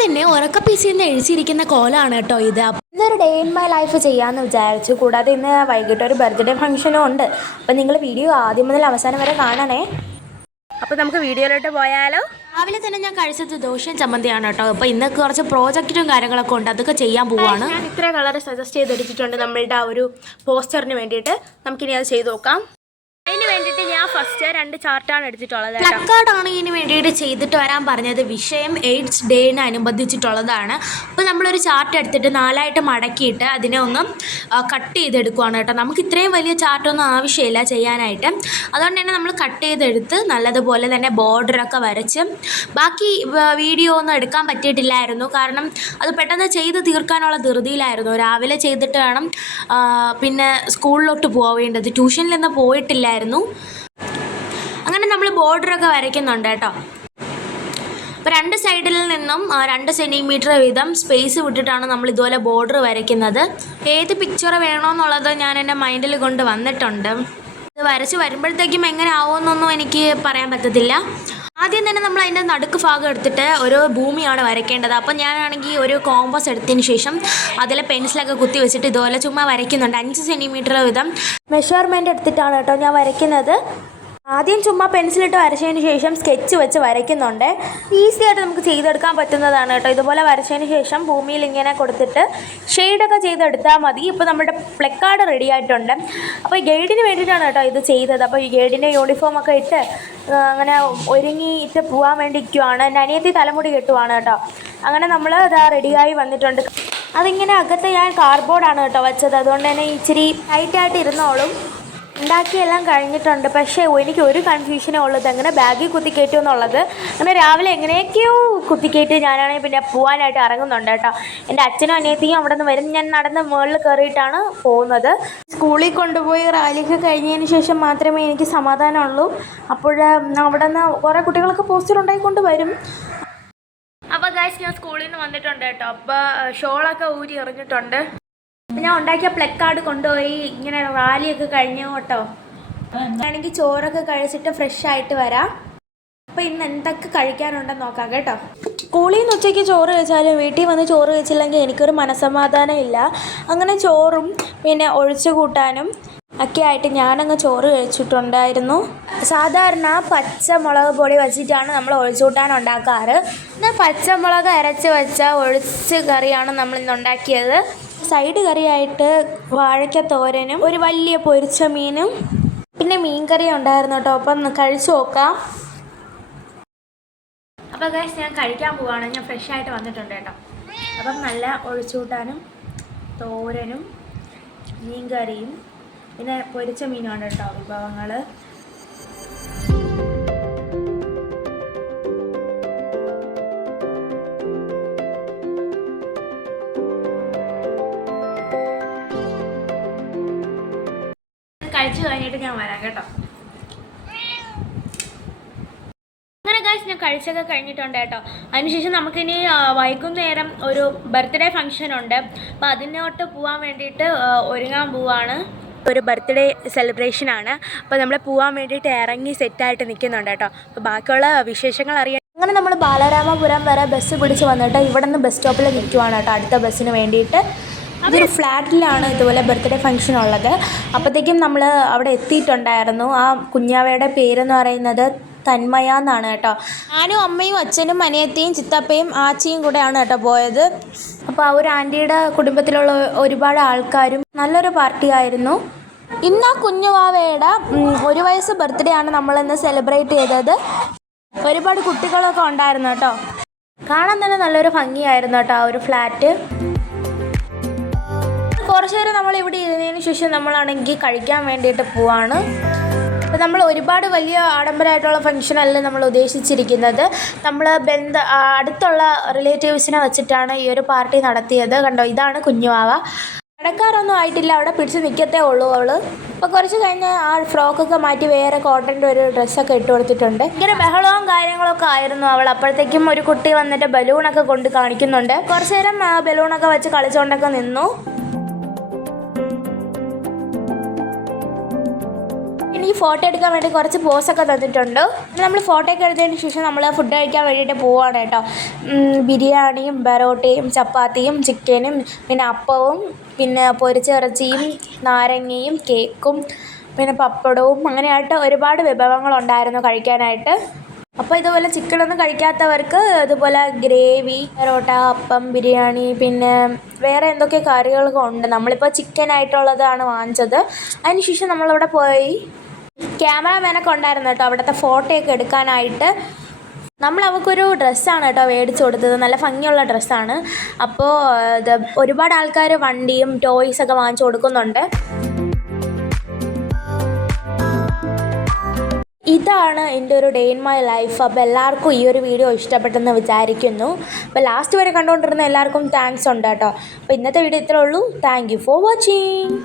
തന്നെ ഉറക്ക പീസിന്ന് എഴുതിയിരിക്കുന്ന കോലാണ് കേട്ടോ ഇത്. ഇന്നൊരു ഡേ ഇൻ മൈ ലൈഫ് ചെയ്യാമെന്ന് വിചാരിച്ചു. കൂടാതെ ഇന്ന് വൈകിട്ട് ഒരു ബർത്ത്ഡേ ഫംഗ്ഷനും ഉണ്ട്. അപ്പം നിങ്ങൾ വീഡിയോ ആദ്യം മുതൽ അവസാനം വരെ കാണണേ. അപ്പോൾ നമുക്ക് വീഡിയോയിലോട്ട് പോയാലോ? രാവിലെ തന്നെ ഞാൻ കഴിച്ചത് ദോശയും ചമ്മന്തിയാണ് കേട്ടോ. അപ്പോൾ ഇന്ന് കുറച്ച് പ്രോജക്റ്റും കാര്യങ്ങളൊക്കെ ഉണ്ട്, അതൊക്കെ ചെയ്യാൻ പോവാണ്. ഞാൻ ഇത്ര കളർ സജസ്റ്റ് ചെയ്തെടുത്തിട്ടുണ്ട് നമ്മളുടെ ആ ഒരു പോസ്റ്ററിന് വേണ്ടിയിട്ട്. നമുക്കിനി അത് ചെയ്ത് നോക്കാം. അതിന് വേണ്ടിയിട്ട് ഞാൻ ഫസ്റ്റ് 2 ചാർട്ടാണ് എടുത്തിട്ടുള്ളത്. പ്ലക്കാർഡാണ് ഇതിന് വേണ്ടിയിട്ട് ചെയ്തിട്ട് വരാൻ പറഞ്ഞത്. വിഷയം എയ്ഡ്സ് ഡേന് അനുബന്ധിച്ചിട്ടുള്ളതാണ്. അപ്പോൾ നമ്മളൊരു ചാർട്ട് എടുത്തിട്ട് 4ആയിട്ട് മടക്കിയിട്ട് അതിനെ ഒന്ന് കട്ട് ചെയ്തെടുക്കുകയാണ് കേട്ടോ. നമുക്ക് ഇത്രയും വലിയ ചാർട്ടൊന്നും ആവശ്യമില്ല ചെയ്യാനായിട്ട്. അതുകൊണ്ട് തന്നെ നമ്മൾ കട്ട് ചെയ്തെടുത്ത് നല്ലതുപോലെ തന്നെ ബോർഡറൊക്കെ വരച്ച്, ബാക്കി വീഡിയോ ഒന്നും എടുക്കാൻ പറ്റിയിട്ടില്ലായിരുന്നു. കാരണം അത് പെട്ടെന്ന് ചെയ്ത് തീർക്കാനുള്ള ധൃതിയിലായിരുന്നു. രാവിലെ ചെയ്തിട്ട് വേണം പിന്നെ സ്കൂളിലോട്ട് പോവേണ്ടത്. ട്യൂഷനിലൊന്നും പോയിട്ടില്ല. അങ്ങനെ നമ്മൾ ബോർഡറൊക്കെ വരയ്ക്കുന്നുണ്ട് കേട്ടോ. അപ്പോൾ 2 സൈഡിൽ നിന്നും 2 സെൻറ്റിമീറ്റർ വീതം സ്പേസ് വിട്ടിട്ടാണ് നമ്മൾ ഇതുപോലെ ബോർഡർ വരയ്ക്കുന്നത്. ഏത് പിക്ചർ വേണമെന്നുള്ളത് ഞാൻ എൻ്റെ മൈൻഡിൽ കൊണ്ട് വന്നിട്ടുണ്ട്. ഇത് വരച്ച് വരുമ്പോഴത്തേക്കും എങ്ങനെ ആവുമെന്നൊന്നും എനിക്ക് പറയാൻ പറ്റത്തില്ല. ആദ്യം തന്നെ നമ്മൾ അതിൻ്റെ നടുക്ക് ഭാഗം എടുത്തിട്ട് ഒരു ഭൂമിയാണ് വരയ്ക്കേണ്ടത്. അപ്പം ഞാനാണെങ്കിൽ ഒരു കോമ്പസ് എടുത്തതിന് ശേഷം അതിൽ പെൻസിലൊക്കെ കുത്തി വെച്ചിട്ട് ഇതുപോലെ ചുമ്മാ വരയ്ക്കുന്നുണ്ട്. 5 സെൻറ്റിമീറ്റർ വീതം മെഷർമെൻറ്റ് എടുത്തിട്ടാണ് കേട്ടോ ഞാൻ വരയ്ക്കുന്നത്. ആദ്യം ചുമ്മാ പെൻസിലിട്ട് വരച്ചതിന് ശേഷം സ്കെച്ച് വെച്ച് വരയ്ക്കുന്നുണ്ട്. ഈസി ആയിട്ട് നമുക്ക് ചെയ്തെടുക്കാൻ പറ്റുന്നതാണ് കേട്ടോ. ഇതുപോലെ വരച്ചതിന് ശേഷം ഭൂമിയിൽ ഇങ്ങനെ കൊടുത്തിട്ട് ഷെയ്ഡൊക്കെ ചെയ്തെടുത്താൽ മതി. ഇപ്പോൾ നമ്മുടെ പ്ലക്കാർഡ് റെഡി ആയിട്ടുണ്ട്. അപ്പോൾ ഈ ഗൈഡിന് വേണ്ടിയിട്ടാണ് കേട്ടോ ഇത് ചെയ്തത്. അപ്പോൾ ഈ ഗൈഡിൻ്റെ യൂണിഫോമൊക്കെ ഇട്ട് അങ്ങനെ ഒരുങ്ങിയിട്ട് പോകാൻ വേണ്ടി ഇരിക്കുവാണ്. എൻ്റെ അനിയത്തി തലമുടി കെട്ടുവാണ് കേട്ടോ. അങ്ങനെ നമ്മൾ ഇതാ റെഡിയായി വന്നിട്ടുണ്ട്. അതിങ്ങനെ അകത്ത് ഞാൻ കാർഡ്ബോർഡാണ് കേട്ടോ വെച്ചത്. അതുകൊണ്ട് തന്നെ ഇച്ചിരി ടൈറ്റായിട്ട് ഇരുന്നോളും. ഉണ്ടാക്കിയെല്ലാം കഴിഞ്ഞിട്ടുണ്ട്. പക്ഷേ എനിക്ക് ഒരു കൺഫ്യൂഷനേ ഉള്ളത്, എങ്ങനെ ബാഗിൽ കുത്തിക്കയറ്റും എന്നുള്ളത്. അങ്ങനെ രാവിലെ എങ്ങനെയൊക്കെയോ കുത്തിക്കയറ്റി ഞാനാണെങ്കിൽ പിന്നെ പോകാനായിട്ട് ഇറങ്ങുന്നുണ്ട് കേട്ടോ. എൻ്റെ അച്ഛനും അനിയത്തിയും അവിടെ നിന്ന് വരും. ഞാൻ നടന്ന് മുകളിൽ കയറിയിട്ടാണ് പോകുന്നത്. സ്കൂളിൽ കൊണ്ടുപോയി റാലിയൊക്കെ കഴിഞ്ഞതിന് ശേഷം മാത്രമേ എനിക്ക് സമാധാനമുള്ളൂ. അപ്പോൾ അവിടെ നിന്ന് കുറേ കുട്ടികളൊക്കെ പോസ്റ്റർ ഉണ്ടായിക്കൊണ്ട് വരും. അപ്പോൾ ഗൈസ് ഞാൻ സ്കൂളിൽ നിന്ന് വന്നിട്ടുണ്ട് കേട്ടോ. അപ്പോൾ ഷോളൊക്കെ ഊരി എറിഞ്ഞിട്ടുണ്ട്. ഞാൻ ഉണ്ടാക്കിയ പ്ലക്കാർഡ് കൊണ്ടുപോയി ഇങ്ങനെ റാലിയൊക്കെ കഴിഞ്ഞു കേട്ടോ. ആണെങ്കിൽ ചോറൊക്കെ കഴിച്ചിട്ട് ഫ്രഷ് ആയിട്ട് വരാം. അപ്പോൾ ഇന്ന് എന്തൊക്കെ കഴിക്കാനുണ്ടെന്ന് നോക്കാം കേട്ടോ. സ്കൂളിൽ നിന്ന് ഉച്ചയ്ക്ക് ചോറ് കഴിച്ചാലും വീട്ടിൽ വന്ന് ചോറ് കഴിച്ചില്ലെങ്കിൽ എനിക്കൊരു മനസ്സമാധാനം ഇല്ല. അങ്ങനെ ചോറും പിന്നെ ഒഴിച്ചു കൂട്ടാനും ഒക്കെ ആയിട്ട് ഞാനങ്ങ് ചോറ് കഴിച്ചിട്ടുണ്ടായിരുന്നു. സാധാരണ പച്ചമുളക് പൊടി വെച്ചിട്ടാണ് നമ്മൾ ഒഴിച്ചുകൂട്ടാൻ ഉണ്ടാക്കാറ്. എന്നാൽ പച്ചമുളക് അരച്ച് വെച്ച ഒഴിച്ച് കറിയാണ് നമ്മൾ ഇന്ന് ഉണ്ടാക്കിയത്. സൈഡ് കറിയായിട്ട് വാഴയ്ക്ക തോരനും ഒരു വലിയ പൊരിച്ച മീനും പിന്നെ മീൻ കറിയും ഉണ്ടായിരുന്നു കേട്ടോ. അപ്പം കഴിച്ചു നോക്കാം. അപ്പോൾ ഗൈസ് ഞാൻ കഴിക്കാൻ പോവാണ്. ഞാൻ ഫ്രഷ് ആയിട്ട് വന്നിട്ടുണ്ട് കേട്ടോ. അപ്പം നല്ല ഒഴിച്ചുകൂട്ടാനും തോരനും മീൻ കറിയും പിന്നെ പൊരിച്ച മീനുമാണ് കേട്ടോ വിഭവങ്ങൾ. കഴിച്ചു കഴിഞ്ഞിട്ട് ഞാൻ വരാം കേട്ടോ. അങ്ങനെ ഗൈസ് ഞാൻ കഴിച്ചൊക്കെ കഴിഞ്ഞിട്ടുണ്ട് കേട്ടോ. അതിനുശേഷം നമുക്കിനി വൈകുന്നേരം ഒരു ബർത്ത്ഡേ ഫംഗ്ഷൻ ഉണ്ട്. അപ്പോൾ അതിനോട്ട് പോകാൻ വേണ്ടിയിട്ട് ഒരുങ്ങാൻ പോവാണ്. ഒരു ബർത്ത്ഡേ സെലിബ്രേഷനാണ്. അപ്പോൾ നമ്മൾ പോകാൻ വേണ്ടിയിട്ട് ഇറങ്ങി സെറ്റായിട്ട് നിൽക്കുന്നുണ്ട് കേട്ടോ. അപ്പോൾ ബാക്കിയുള്ള വിശേഷങ്ങൾ അറിയാൻ അങ്ങനെ നമ്മൾ ബാലരാമപുരം വരെ ബസ് പിടിച്ച് വന്നിട്ട് ഇവിടെ നിന്ന് ബസ് സ്റ്റോപ്പിൽ നിൽക്കുവാണ് കേട്ടോ അടുത്ത ബസ്സിന് വേണ്ടിയിട്ട്. ഇതൊരു ഫ്ലാറ്റിലാണ് ഇതുപോലെ ബർത്ത്ഡേ ഫംഗ്ഷൻ ഉള്ളത്. അപ്പോഴത്തേക്കും നമ്മൾ അവിടെ എത്തിയിട്ടുണ്ടായിരുന്നു. ആ കുഞ്ഞാവയുടെ പേരെന്ന് പറയുന്നത് തന്മയ എന്നാണ് കേട്ടോ. ഞാനും അമ്മയും അച്ഛനും അനിയത്തിയും ചിത്തപ്പയും ആച്ചിയും കൂടെയാണ് കേട്ടോ പോയത്. അപ്പോൾ ആ ഒരു ആൻറ്റിയുടെ കുടുംബത്തിലുള്ള ഒരുപാട് ആൾക്കാരും നല്ലൊരു പാർട്ടി ആയിരുന്നു. ഇന്ന് ആ കുഞ്ഞുവാവയുടെ 1 വയസ്സ് ബർത്ത്ഡേ ആണ് നമ്മളിന്ന് സെലിബ്രേറ്റ് ചെയ്തത്. ഒരുപാട് കുട്ടികളൊക്കെ ഉണ്ടായിരുന്നു കേട്ടോ. കാണാൻ തന്നെ നല്ലൊരു ഭംഗിയായിരുന്നു കേട്ടോ ആ ഒരു ഫ്ലാറ്റ്. കുറച്ച് നേരം നമ്മൾ ഇവിടെ ഇരുന്നതിന് ശേഷം നമ്മളാണെങ്കിൽ കഴിക്കാൻ വേണ്ടിയിട്ട് പോവാണ്. അപ്പോൾ നമ്മൾ ഒരുപാട് വലിയ ആഡംബരമായിട്ടുള്ള ഫംഗ്ഷനല്ല നമ്മൾ ഉദ്ദേശിച്ചിരിക്കുന്നത്. നമ്മൾ അടുത്തുള്ള റിലേറ്റീവ്സിനെ വെച്ചിട്ടാണ് ഈ ഒരു പാർട്ടി നടത്തിയത്. കണ്ടോ, ഇതാണ് കുഞ്ഞുവാവ. കടക്കാരൊന്നും ആയിട്ടില്ല, അവിടെ പിടിച്ച് നിൽക്കത്തേ ഉള്ളൂ അവൾ. അപ്പോൾ കുറച്ച് കഴിഞ്ഞ് ആ ഫ്രോക്കൊക്കെ മാറ്റി വേറെ കോട്ടൻ്റെ ഒരു ഡ്രസ്സൊക്കെ ഇട്ട് കൊടുത്തിട്ടുണ്ട്. ഇങ്ങനെ ബഹളവും കാര്യങ്ങളൊക്കെ ആയിരുന്നു അവൾ. അപ്പോഴത്തേക്കും ഒരു കുട്ടി വന്നിട്ട് ബലൂണൊക്കെ കൊണ്ട് കാണിക്കുന്നുണ്ട്. കുറച്ച് നേരം ബലൂണൊക്കെ വെച്ച് കളിച്ചുകൊണ്ടൊക്കെ നിന്നു. എനിക്ക് ഫോട്ടോ എടുക്കാൻ വേണ്ടി കുറച്ച് പോസൊക്കെ തന്നിട്ടുണ്ട്. നമ്മൾ ഫോട്ടോ ഒക്കെ എടുത്തതിന് ശേഷം നമ്മൾ ഫുഡ് കഴിക്കാൻ വേണ്ടിയിട്ട് പോവുകയാണ് കേട്ടോ. ബിരിയാണിയും പൊറോട്ടയും ചപ്പാത്തിയും ചിക്കനും പിന്നെ അപ്പവും പിന്നെ പൊരിച്ചിറച്ചിയും നാരങ്ങയും കേക്കും പിന്നെ പപ്പടവും അങ്ങനെയായിട്ട് ഒരുപാട് വിഭവങ്ങളുണ്ടായിരുന്നു കഴിക്കാനായിട്ട്. അപ്പോൾ ഇതുപോലെ ചിക്കനൊന്നും കഴിക്കാത്തവർക്ക് ഇതുപോലെ ഗ്രേവി, പൊറോട്ട, അപ്പം, ബിരിയാണി പിന്നെ വേറെ എന്തൊക്കെ കറികളൊക്കെ ഉണ്ട്. നമ്മളിപ്പോൾ ചിക്കനായിട്ടുള്ളതാണ് വാങ്ങിച്ചത്. അതിന് ശേഷം നമ്മളവിടെ പോയി ക്യാമറാമാനൊക്കെ ഉണ്ടായിരുന്നു കേട്ടോ അവിടുത്തെ ഫോട്ടോയൊക്കെ എടുക്കാനായിട്ട്. നമ്മൾ അവൾക്കൊരു ഡ്രസ്സാണ് കേട്ടോ മേടിച്ച് കൊടുത്തത്. നല്ല ഭംഗിയുള്ള ഡ്രസ്സാണ്. അപ്പോൾ ഒരുപാട് ആൾക്കാർ വണ്ടിയും ടോയ്സൊക്കെ വാങ്ങിച്ചു കൊടുക്കുന്നുണ്ട്. ഇതാണ് എൻ്റെ ഒരു ഡേ ഇൻ മൈ ലൈഫ്. അപ്പോൾ എല്ലാവർക്കും ഈ ഒരു വീഡിയോ ഇഷ്ടപ്പെട്ടെന്ന് വിചാരിക്കുന്നു. അപ്പോൾ ലാസ്റ്റ് വരെ കണ്ടുകൊണ്ടിരുന്ന എല്ലാവർക്കും താങ്ക്സ് ഉണ്ട് കേട്ടോ. അപ്പോൾ ഇന്നത്തെ വീഡിയോ ഇത്രേ ഉള്ളൂ. Thank you for watching.